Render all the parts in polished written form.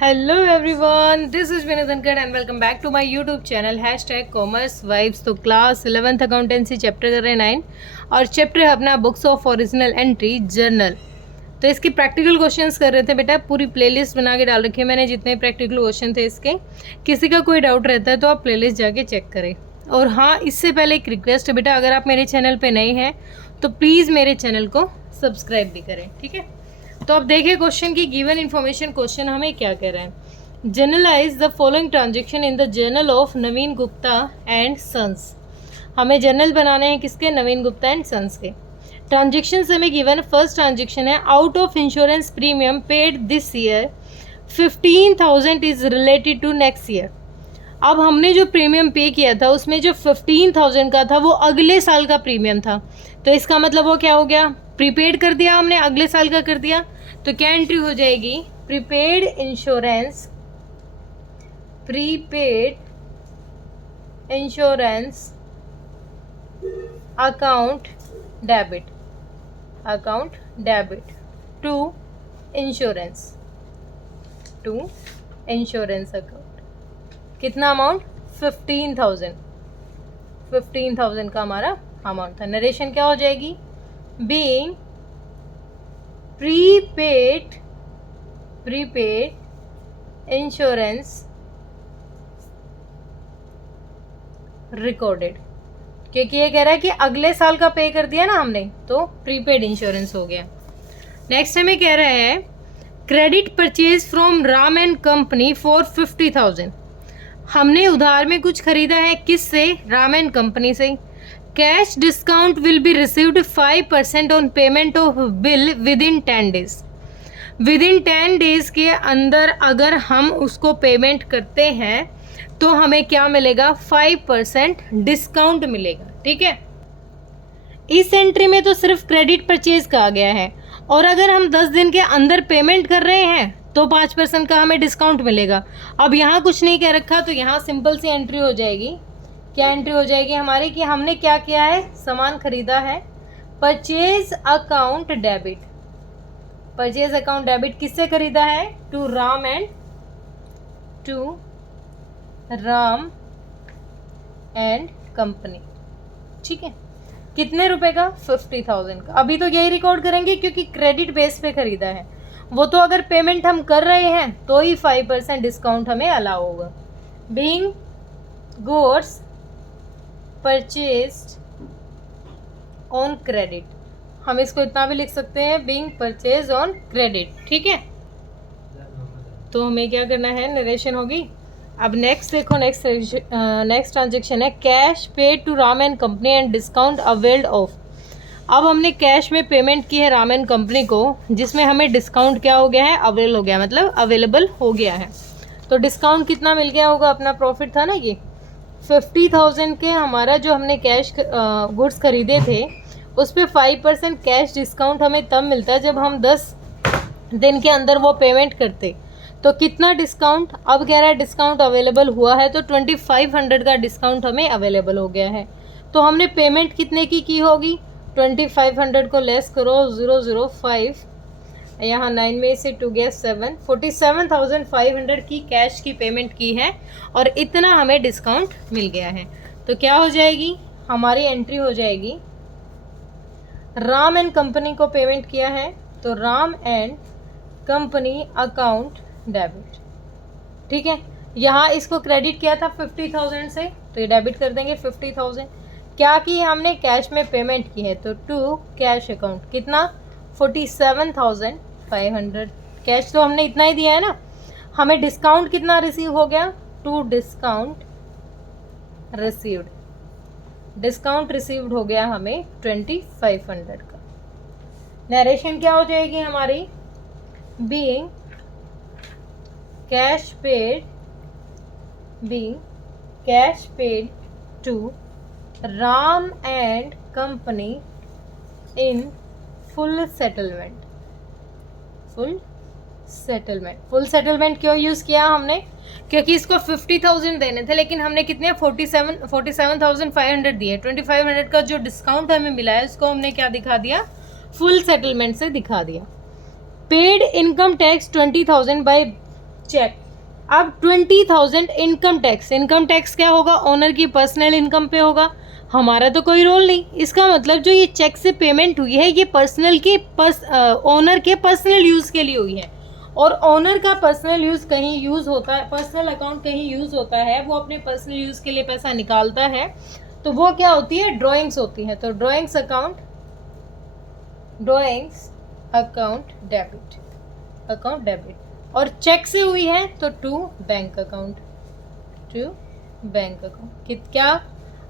Hello everyone, this is Vinod Dhankhar and welcome back to my YouTube channel #commerce vibes. तो class 11th accountancy chapter कर रहे हैं 9 और chapter है अपना books of original entry journal. तो इसके प्रैक्टिकल क्वेश्चंस कर रहे थे बेटा। पूरी प्लेलिस्ट बना के डाल रखी है मैंने, जितने प्रैक्टिकल क्वेश्चन थे इसके। किसी का कोई डाउट रहता है तो आप प्लेलिस्ट जाके चेक करें। और हाँ, इससे पहले एक रिक्वेस्ट है बेटा, अगर आप मेरे चैनल पर नए हैं तो प्लीज़ मेरे चैनल को सब्सक्राइब भी करें, ठीक है। तो अब देखिए क्वेश्चन की गिवन इन्फॉर्मेशन। क्वेश्चन हमें क्या कह रहे हैं, journalize the following transaction in the journal of Naveen Gupta and sons. हमें जर्नल बनाने हैं किसके, नवीन गुप्ता एंड सन्स के। ट्रांजेक्शन हमें गिवन, फर्स्ट ट्रांजेक्शन है out of insurance premium paid this year 15,000 is related to next year. अब हमने जो प्रीमियम पे किया था उसमें जो 15,000 का था वो अगले साल का प्रीमियम था। तो इसका मतलब वो क्या हो गया, प्रीपेड कर दिया हमने, अगले साल का कर दिया। तो क्या एंट्री हो जाएगी, prepaid insurance, prepaid insurance account debit, account debit to insurance, to insurance account. कितना अमाउंट, 15,000, 15,000 का हमारा अमाउंट था। नरेशन क्या हो जाएगी, बीइंग प्रीपेड इंश्योरेंस रिकॉर्डेड, क्योंकि ये कह रहा है कि अगले साल का पे कर दिया ना हमने, तो प्रीपेड इंश्योरेंस हो गया। नेक्स्ट हमें कह रहा है credit purchase from Ram and company for 50,000। हमने उधार में कुछ खरीदा है, किससे, राम एंड कंपनी से। Cash discount will be received 5% on payment of bill with in 10 days. With in 10 days के अंदर अगर हम उसको पेमेंट करते हैं तो हमें क्या मिलेगा, 5% डिस्काउंट मिलेगा, ठीक है। इस एंट्री में तो सिर्फ क्रेडिट परचेज कहा गया है, और अगर हम 10 दिन के अंदर पेमेंट कर रहे हैं तो 5% का हमें डिस्काउंट मिलेगा। अब यहाँ कुछ नहीं कह रखा, तो यहाँ सिंपल सी एंट्री हो जाएगी। क्या एंट्री हो जाएगी हमारी, कि हमने क्या किया है, सामान खरीदा है। Purchase account debit, purchase account debit किससे खरीदा है, टू राम एंड कंपनी, ठीक है। कितने रुपए का, 50,000 का। अभी तो यही रिकॉर्ड करेंगे क्योंकि क्रेडिट बेस पे खरीदा है। वो तो अगर पेमेंट हम कर रहे हैं तो ही 5% डिस्काउंट हमें अलाउ होगा। Being goods purchased on credit, हम इसको इतना भी लिख सकते हैं, बीइंग परचेज ऑन क्रेडिट, ठीक है। तो हमें क्या करना है, नरेशन होगी। अब नेक्स्ट देखो, नेक्स्ट ट्रांजेक्शन है cash paid to Ram and company and discount availed off. अब हमने कैश में पेमेंट की है राम एंड कंपनी को, जिसमें हमें डिस्काउंट क्या हो गया है, अवेल हो गया, मतलब अवेलेबल हो गया है। तो डिस्काउंट कितना मिल गया होगा, अपना प्रॉफिट था ना ये 50,000 के, हमारा जो हमने कैश गुड्स खरीदे थे उस पर 5% कैश डिस्काउंट हमें तब मिलता है जब हम 10 दिन के अंदर वो पेमेंट करते। तो कितना डिस्काउंट, अब कह रहा है डिस्काउंट अवेलेबल हुआ है, तो 2500 का डिस्काउंट हमें अवेलेबल हो गया है। तो हमने पेमेंट कितने की होगी, 2500 को लेस करो 005, यहाँ 9 में से 2 गया 7, 47,500 की कैश की पेमेंट की है और इतना हमें डिस्काउंट मिल गया है। तो क्या हो जाएगी हमारी एंट्री, हो जाएगी राम एंड कंपनी को पेमेंट किया है, तो Ram and company account debit, ठीक है। यहाँ इसको क्रेडिट किया था 50,000 से, तो ये डेबिट कर देंगे 50,000। क्या की हमने, कैश में पेमेंट की है, तो टू कैश अकाउंट, कितना 47,500। कैश तो हमने इतना ही दिया है ना। हमें डिस्काउंट कितना रिसीव हो गया, to discount received, discount received हो गया हमें 2500 का। नरेशन क्या हो जाएगी हमारी, being cash paid to Ram and company in full settlement. Full settlement क्यों यूज़ किया हमने, क्योंकि इसको 50,000 देने थे, लेकिन हमने कितने 47,500 दिए। 2500 का जो डिस्काउंट हमें मिला है उसको हमने क्या दिखा दिया, फुल सेटलमेंट से दिखा दिया। Paid income tax 20,000 by cheque. अब 20,000 इनकम टैक्स, इनकम टैक्स क्या होगा, ओनर की पर्सनल इनकम पे होगा, हमारा तो कोई रोल नहीं। इसका मतलब जो ये चेक से पेमेंट हुई है ये ओनर के पर्सनल यूज़ के लिए हुई है, और ओनर का पर्सनल यूज़ कहीं यूज़ होता है, पर्सनल अकाउंट कहीं यूज़ होता है, वो अपने पर्सनल यूज़ के लिए पैसा निकालता है, तो वो क्या होती है, ड्रॉइंग्स होती है। तो ड्रॉइंग्स अकाउंट डेबिट, और चेक से हुई है तो टू बैंक अकाउंट, क्या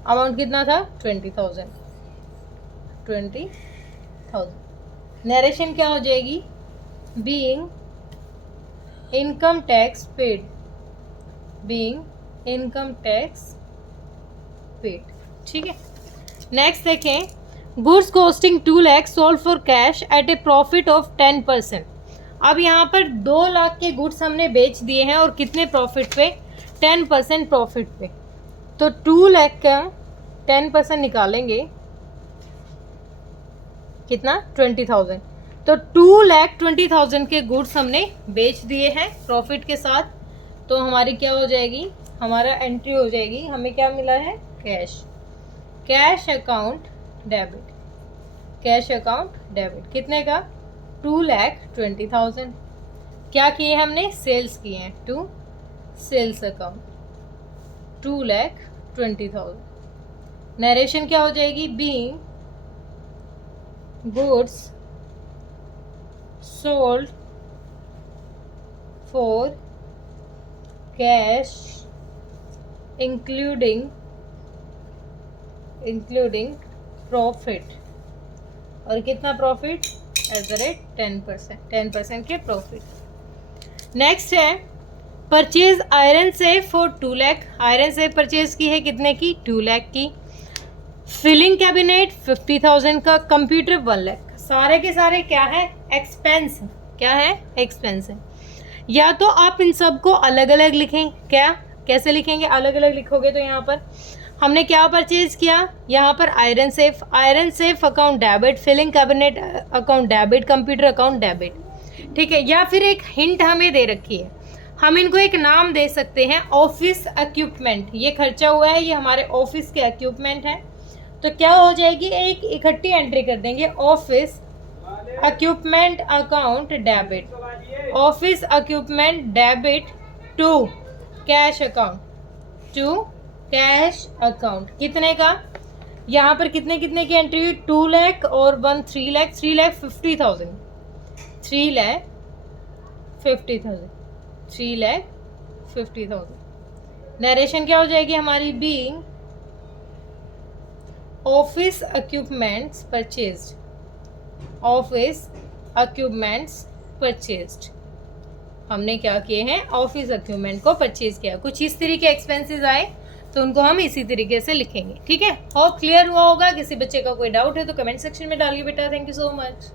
अमाउंट कितना था, 20,000। नरेशन क्या हो जाएगी, बीइंग इनकम टैक्स पेड, ठीक है। नेक्स्ट देखें, goods costing 2 lakh sold for cash at A profit of 10%। अब यहाँ पर 2 लाख के गुड्स हमने बेच दिए हैं और कितने प्रॉफिट पे, 10% प्रॉफिट पे। तो 2 लाख का 10% निकालेंगे, कितना, 20,000। तो 2,20,000 के गुड्स हमने बेच दिए हैं प्रॉफिट के साथ। तो हमारी क्या हो जाएगी, हमारा एंट्री हो जाएगी, हमें क्या मिला है, कैश अकाउंट डेबिट, कितने का, 2,20,000। क्या किए हमने, सेल्स किए हैं, टू सेल्स अकाउंट 2,20,000। नरेशन क्या हो जाएगी, being goods sold for cash including profit, और कितना प्रॉफिट, @10% के प्रॉफिट। नेक्स्ट है purchase iron safe for 2 lakh, iron safe purchase की है कितने की, 2 लाख की। फिलिंग कैबिनेट 50,000 का, कंप्यूटर 1 लाख। सारे के सारे क्या है, एक्सपेंस है। या तो आप इन सबको अलग अलग लिखें, कैसे लिखेंगे, अलग अलग लिखोगे तो यहाँ पर हमने क्या परचेज किया, यहाँ पर iron safe account debit, filing cabinet account debit, computer account debit, ठीक है। या फिर एक हिंट हमें दे रखी है, हम इनको एक नाम दे सकते हैं, ऑफिस इक्विपमेंट, ये खर्चा हुआ है, ये हमारे ऑफिस के इक्विपमेंट है। तो क्या हो जाएगी, एक इकट्ठी एंट्री कर देंगे, office equipment account debit to cash account, कितने का, यहाँ पर कितने की एंट्री हुई, 2 लाख और 3 लाख, 3,50,000, 3,50,000। नरेशन क्या हो जाएगी हमारी, बीइंग ऑफिस इक्विपमेंट्स परचेज्ड, हमने क्या किए हैं, ऑफिस इक्विपमेंट को परचेज किया। कुछ इस तरीके एक्सपेंसेस आए तो उनको हम इसी तरीके से लिखेंगे, ठीक है। होप क्लियर हुआ होगा। किसी बच्चे का कोई डाउट है तो कमेंट सेक्शन में डालिए बेटा। Thank you so much.